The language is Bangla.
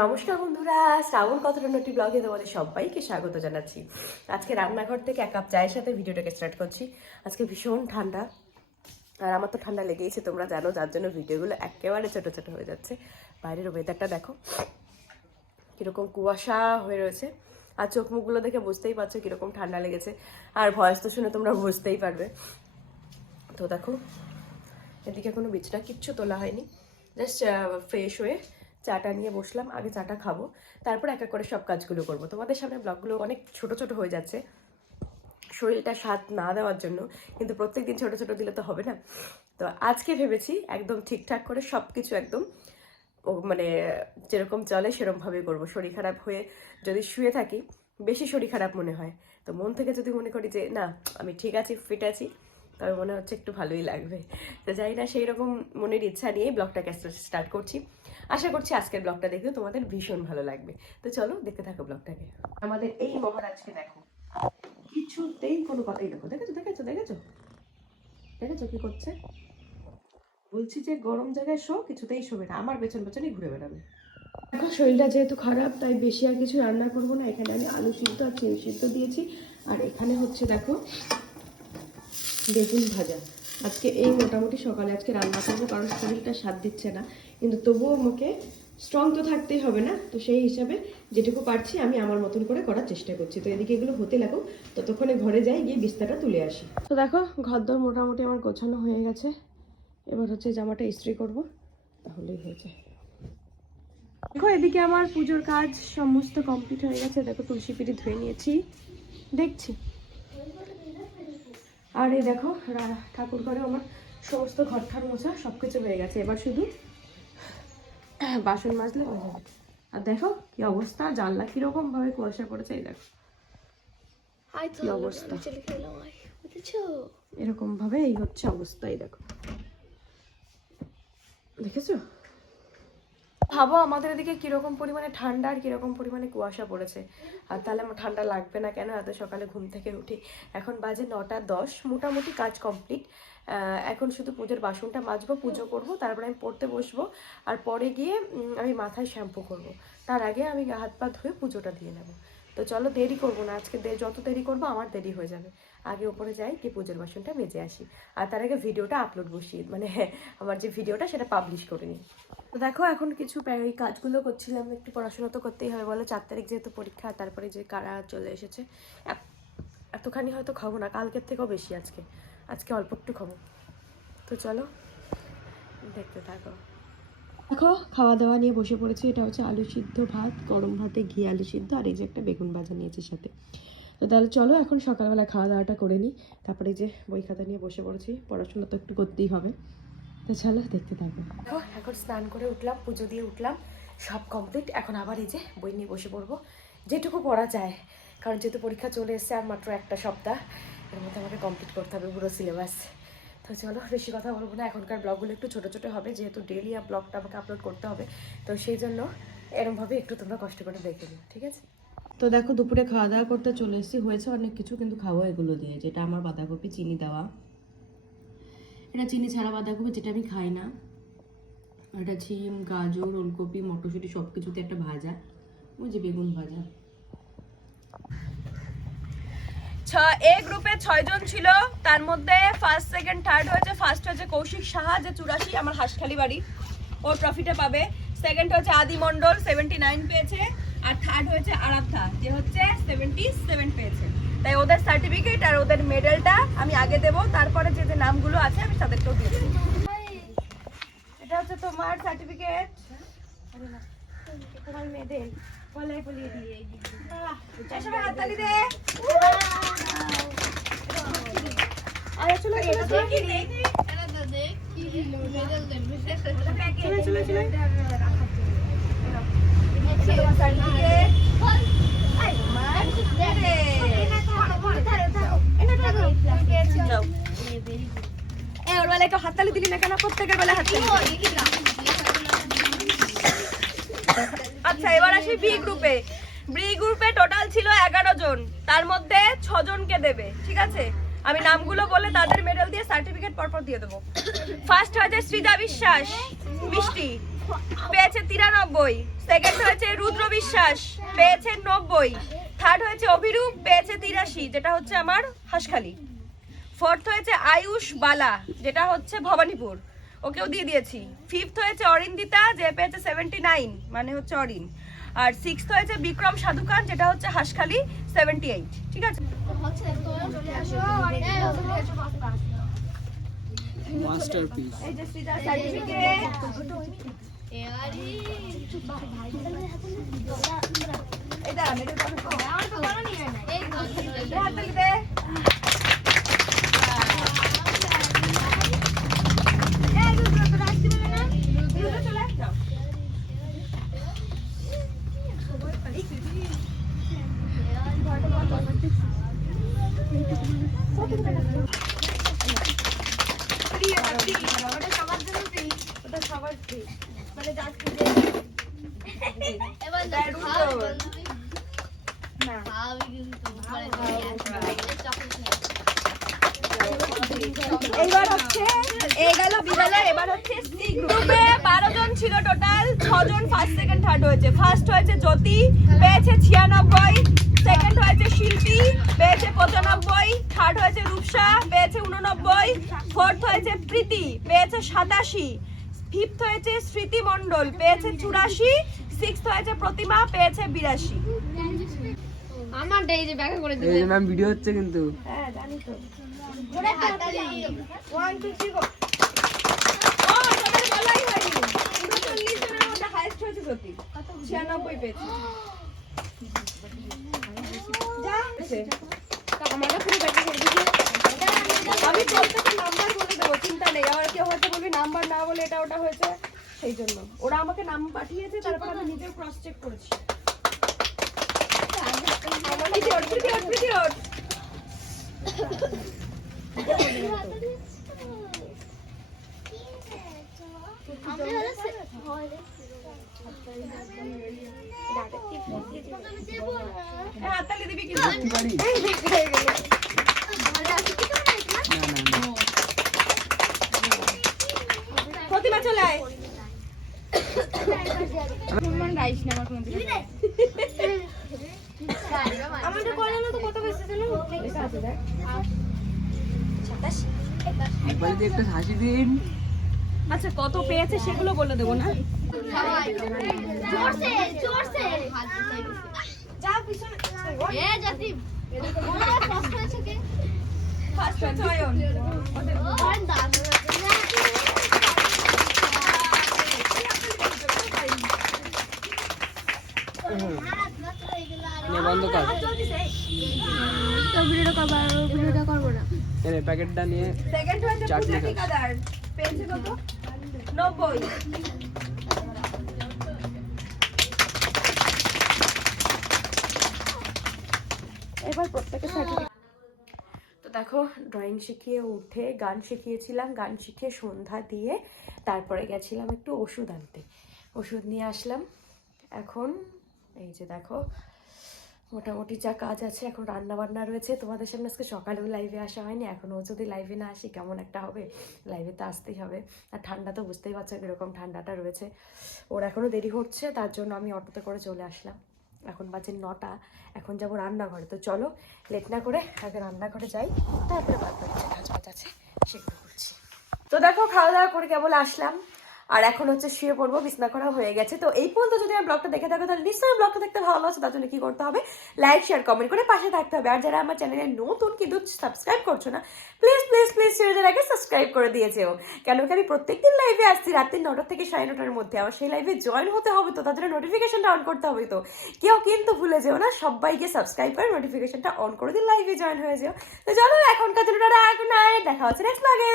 নমস্কার বন্ধুরা, শ্রাবণ কতটা ব্লগে তোমাদের সবাইকে স্বাগত জানাচ্ছি। আজকে রান্নাঘর থেকে এক কাপ চায়ের সাথে ভিডিওটাকে স্টার্ট করছি। আজকে ভীষণ ঠান্ডা, আর আমার তো ঠান্ডা লেগেইছে তোমরা জানো, যার জন্য ভিডিওগুলো একেবারে ছোটো ছোটো হয়ে যাচ্ছে। বাইরের ওয়েদারটা দেখো কীরকম কুয়াশা হয়ে রয়েছে, আর চোখ মুখগুলো দেখে বুঝতেই পারছো কীরকম ঠান্ডা লেগেছে, আর ভয়েস তো শুনে তোমরা বুঝতেই পারবে। তো দেখো এদিকে কোনো বিছনা কিচ্ছু তোলা হয়নি, জাস্ট ফ্রেশ হয়ে চাটা নিয়ে বসলাম। আগে চাটা খাবো, তারপর এক এক করে সব কাজগুলো করব। তোমাদের সামনে ব্লগগুলো অনেক ছোট ছোট হয়ে যাচ্ছে শরীরটা স্বাদ না দেওয়ার জন্য, কিন্তু প্রত্যেক দিন ছোটো ছোটো দিলে তো হবে না। তো আজকে ভেবেছি একদম ঠিকঠাক করে সব কিছু একদম মানে যেরকম চলে সেরকমভাবেই করবো। শরীর খারাপ হয়ে যদি শুয়ে থাকি, বেশি শরীর খারাপ মনে হয়, তো মন থেকে যদি মনে করি যে না আমি ঠিক আছি, ফিট আছি, তবে মনে হচ্ছে একটু ভালোই লাগবে। তো যাই না, সেই রকম মনের ইচ্ছা নিয়েই ব্লগটাকে স্টার্ট করছি। আশা করছি আজকের ব্লগটা দেখতে তোমাদের ভীষণ ভালো লাগবে। তো চলো দেখতে থাকো ব্লগটাকে। আমাদের এই মহারাজকে দেখো, কিছুতেই কোনো কথাই দেখো, দেখেছো দেখেছো দেখেছো দেখেছো কি করছে? বলছি যে গরম জায়গায় শো, কিছুতেই শোবে না, আমার পেছন পেছনই ঘুরে বেড়াবে। দেখো শরীরটা যেহেতু খারাপ, তাই বেশি আর কিছু রান্না করবো না। এখানে আমি আলু সিদ্ধ আর চিনি সিদ্ধ দিয়েছি, আর এখানে হচ্ছে দেখো বেগুন ভাজা। আজকে এই মোটামুটি সকালে আজকে রান্না করবো, কারণ শরীরটা সাথ দিচ্ছে না, কিন্তু তবুও আমাকে স্ট্রং তো থাকতেই হবে না, তো সেই হিসাবে যেটুকু পারছি আমি আমার মতন করে করার চেষ্টা করছি। তো এদিকে এগুলো হতে লাগো, ততক্ষণে ঘরে যাই, গিয়ে বিস্তারটা তুলে আসি। তো দেখো ঘরদোর মোটামুটি আমার গোছানো হয়ে গেছে, এবার হচ্ছে জামাটা ইস্ত্রি করব, তাহলেই হয়ে যায়। দেখো এদিকে আমার পুজোর কাজ সমস্ত কমপ্লিট হয়ে গেছে। দেখো তুলসী পিঠি ধুয়ে নিয়েছি দেখছি, আর এই দেখো ঠাকুর ঘরে আমার সমস্ত ঘরঠার মোছা সব কিছু হয়ে গেছে। এবার শুধু বাসন মাজলে হয়ে যাবে। আর দেখো কি অবস্থা, জানলা কিরকম ভাবে কুয়াশা পড়েছে, এই দেখো কি অবস্থা, এরকম ভাবে এই হচ্ছে অবস্থা, এই দেখো দেখেছো? ভাবো আমাদের এদিকে কিরকম পরিমাণে ঠান্ডা আর কিরকম পরিমাণে কুয়াশা পড়েছে, আর তাহলে আমার ঠান্ডা লাগবে না কেন? এত সকালে ঘুম থেকে উঠি, এখন বাজে 9টা 10, মোটামুটি কাজ কমপ্লিট। এখন শুধু পুজোর বাসনটা মাজবো, পুজো করব, তারপরে আমি পড়তে বসবো, আর পরে গিয়ে আমি মাথায় শ্যাম্পু করব। তার আগে আমি হাত পা ধুয়ে পুজোটা দিয়ে নেবো। তো চলো দেরি করবো না, আজকে যত দেরি করবো আমার দেরি হয়ে যাবে। আগে ওপরে যাই, কি পুজোর বাসনটা মেজে আসি, আর তার আগে ভিডিওটা আপলোড বসিয়ে মানে আমার যে ভিডিওটা সেটা পাবলিশ করে নিই। তো দেখো এখন কিছু এই কাজগুলো করছিলাম, একটু পড়াশোনা তো করতেই হবে বলে, 4 তারিখ যেহেতু পরীক্ষা, তারপরে যে কারা চলে এসেছে, এতখানি হয়তো খাবো না, কালকের থেকেও বেশি আজকে অল্প একটু খাবো। তো চলো দেখতে থাকো। দেখো খাওয়া দাওয়া নিয়ে বসে পড়েছি। এটা হচ্ছে আলু সিদ্ধ ভাত, গরম ভাতে ঘি আলু সিদ্ধ, আর এই যে একটা বেগুন ভাজা নিয়েছি সাথে। তো তাহলে চলো এখন সকালবেলা খাওয়া দাওয়াটা করে নিই, তারপরে যে বই খাতা নিয়ে বসে পড়েছি, পড়াশোনা তো একটু করতেই হবে। তো চলো দেখতে থাকো। দেখো এখন স্নান করে উঠলাম, পুজো দিয়ে উঠলাম, সব কমপ্লিট। এখন আবার এই যে বই নিয়ে বসে পড়বো, যেটুকু পড়া যায়, কারণ যেহেতু পরীক্ষা চলে এসছে আর মাত্র একটা সপ্তাহ, এর মধ্যে আমাকে কমপ্লিট করতে হবে পুরো সিলেবাস। তো চলো বেশি কথা বলবো না, এখনকার ব্লগগুলো একটু ছোটো ছোটো হবে, যেহেতু ডেলি ব্লগটা আমাকে আপলোড করতে হবে, তো সেই জন্য এরমভাবে একটু তোমরা কষ্ট করে দেখে নিও, ঠিক আছে? তো দেখো দুপুরে খাওয়া দাওয়া করতে চলে এসেছি, হয়েছে অনেক কিছু, কিন্তু খাবো এগুলো দিয়ে, যেটা আমার বাঁধাকপি চিনি দেওয়া, এটা চিনি ছাড়া বাঁধাকপি, যেটা আমি খাই না। এটা ঝিম গাজর ওলকপি মটরশুঁটি সব কিছুতে একটা ভাজা, ওই যে বেগুন ভাজা। এ গ্রুপে 6 জন ছিল, তার মধ্যে ফার্স্ট সেকেন্ড থার্ড হয়েছে। ফার্স্ট হয়েছে কৌশিক সাহা, যে 84, আমার হাঁসখালি বাড়ি, ওর ট্রফিটা পাবে। সেকেন্ড হচ্ছে আদি মণ্ডল, 79 পেয়েছে, আর থার্ড হয়েছে আরাধ্যা, যে হচ্ছে 77 পেয়েছে। তাই ওদের সার্টিফিকেট আর ওদের মেডেলটা আমি আগে দেবো, তারপরে যে যে নামগুলো আছে আমি তাদেরকেও দিয়ে দেবো। এটা হচ্ছে তোমার সার্টিফিকেট, তোমার মেডেল, গলায় পরিয়ে দিয়ে সবাই হাততালি দে। আরে চলো এটা দেখি রে, এটা তো দেখ কি দিল, মেডেল দেবে চলো চলো চলো। তোমার সার্টিফিকেট, আই মার দে এটা যাও। এ ওর বেলায় কেউ হাততালি দিলি না কেন? প্রত্যেকের বেলায় হাততালি। আচ্ছা এবার আসি বি গ্রুপে। বি গ্রুপে টোটাল ছিল 11 জন, তার মধ্যে 6 জনকে দেবে, ঠিক আছে? আমি নামগুলো বলে তাদের মেডেল দিয়ে সার্টিফিকেট পরপর দিয়ে দেবো। ফার্স্ট হয়েছে শ্রীদা বিশ্বাস, মিষ্টি, পেয়েছে 93, সেকেন্ড হয়েছে রুদ্র বিশ্বাস, পেয়েছে 90, থার্ড হয়েছে অভিরূপ, পেয়েছে 83, যেটা হচ্ছে আমার হাঁসখালি। ফোর্থ হয়েছে আয়ুষ বালা, যেটা হচ্ছে ভবানীপুর, ওকেও দিয়ে দিয়েছি। ফিফথ হয়েছে অরিন্দিতা, যে পেয়েছে 79, মানে হচ্ছে অরিন। আর সিক্সথ হয়েছে বিক্রম সাধুকান, যেটা হচ্ছে হাঁসখালি, 78। ঠিক আছে, মাস্টারপিস। এই যে সৃজার সার্টিফিকেট। এই দাঁড়া, মেরে দাও। আমার তো কোনো নিয়ে নাই। এই হাত তালি দে। এই রুদ্র, তোরা আসতে পারবে না? রুদ্র চলে আস, যাও। ওটা সবার ফ্রি, মানে যা এইবার হচ্ছে এই গেল বিড়ালে। এবার হচ্ছে সি গ্রুপে 12 জন ছিল টোটাল, 6 জন ফার্স্ট সেকেন্ড থার্ড হয়েছে। ফার্স্ট হয়েছে জ্যোতি, পেয়েছে 96, সেকেন্ড হয়েছে শিল্পী, পেয়েছে 95, থার্ড হয়েছে রূপসা, পেয়েছে 89, ফোর্থ হয়েছে প্রীতি, পেয়েছে 87, ফিফথ হয়েছে স্মৃতি মণ্ডল, পেয়েছে 84, সিক্সথ হয়েছে প্রতিমা, পেয়েছে 82। আমার এই যে ব্যাখ্যা করে এই দিবে। যে ম্যাম ভিডিও হচ্ছে কিন্তু। হ্যাঁ জানি তো। ওরে হাততালি। 1 2 3 গো। ও তোমাদের বলাই হয়নি। 39 জনের মধ্যে হাইয়েস্ট হয়েছে প্রতি। 96 পেয়েছে। যা আমারটা পুরো ব্যাখ্যা করে দিবে। আমি প্রত্যেকটা নাম্বার বলে দেবো, চিন্তা নেই। আর কেউ হয়তো বলবি নাম্বার না বলে এটা ওটা হয়েছে, সেই জন্য ওরা আমাকে নাম পাঠিয়েছে, তারপর আমি নিজেও ক্রস চেক করেছি। হাততালি দিবি কি? দেখতে পারি? না না না। প্রতিমা চলে আয়। রাইস না আমার কোনো দিকে। আমাদের করানো তো কত বেশি জানো? এটা আছে দেখ। 87। একবার যদি একটু হাসি দিন। আচ্ছা কত পেয়েছে সেগুলো বলে দেবো না? জোরসে জোরসে যা পিছনে। এ জাতি ওরা ফার্স্ট হয়েছে কে? ফার্স্ট হচ্ছে অয়ন। ওর দাম নে বন্ধ কর। তো ভিডিওটা করবো না। এই প্যাকেটটা নিয়ে সেকেন্ড হয়েছে চাটনি পূজা খাস। ঠিকাদার, পেয়েছে কত? 90। এবার প্রত্যেকের সার্টিফিকেট। তো দেখো ড্রয়িং শিখিয়ে উঠে গান শিখিয়েছিলাম, গান শিখিয়ে সন্ধ্যা দিয়ে তারপরে গেছিলাম একটু ওষুধ আনতে, ওষুধ নিয়ে আসলাম। এখন এই যে দেখো মোটামুটি যা কাজ আছে, এখন রান্না বান্না রয়েছে। তোমাদের সামনে আজকে সকালেও লাইভে আসা হয়নি, এখনও যদি লাইভে না আসি কেমন একটা হবে, লাইভে তো আসতেই হবে। আর ঠান্ডা তো বুঝতেই পারছো কীরকম ঠান্ডাটা রয়েছে। ওর এখনও দেরি হচ্ছে, তার জন্য আমি অটোতে করে চলে আসলাম। এখন বাজে 9টা, এখন যাবো রান্নাঘরে। তো চলো লেট না করে আগে রান্নাঘরে যাই, তারপরে বাদ বাকি যে কাজ বাজ আছে সেগুলো করছি। তো দেখো খাওয়া দাওয়া করে কেবল আসলাম, আর এখন হচ্ছে শুয়ে পড়বো, বিছনা করা হয়ে গেছে। তো এই পর্যন্ত যদি আমার ব্লগটা দেখে থাকো তাহলে নিশ্চয়ই ব্লগটা দেখতে ভালো লাগছে, তার জন্য কি করতে হবে, লাইক শেয়ার কমেন্ট করে পাশে থাকতে হবে। আর যারা আমার চ্যানেলে নতুন কিন্তু সাবস্ক্রাইব করছো না, প্লিজ প্লিজ প্লিজ সেটার আগে সাবস্ক্রাইব করে দিয়েছেও। কেন কি আমি প্রত্যেকদিন লাইভে আসছি রাত্রি 9টা থেকে 9:30-র মধ্যে। আমার সেই লাইভে জয়েন হতে হবে, তো তাদের নোটিফিকেশনটা অন করতে হবে। তো কেউ কিন্তু ভুলে যেও না, সবাইকে সাবস্ক্রাইব করে নোটিফিকেশনটা অন করে দিন, লাইভে জয়েন হয়ে যেও। তো চলো এখনকার জন্য দেখা হচ্ছে নেক্সট ব্লগে।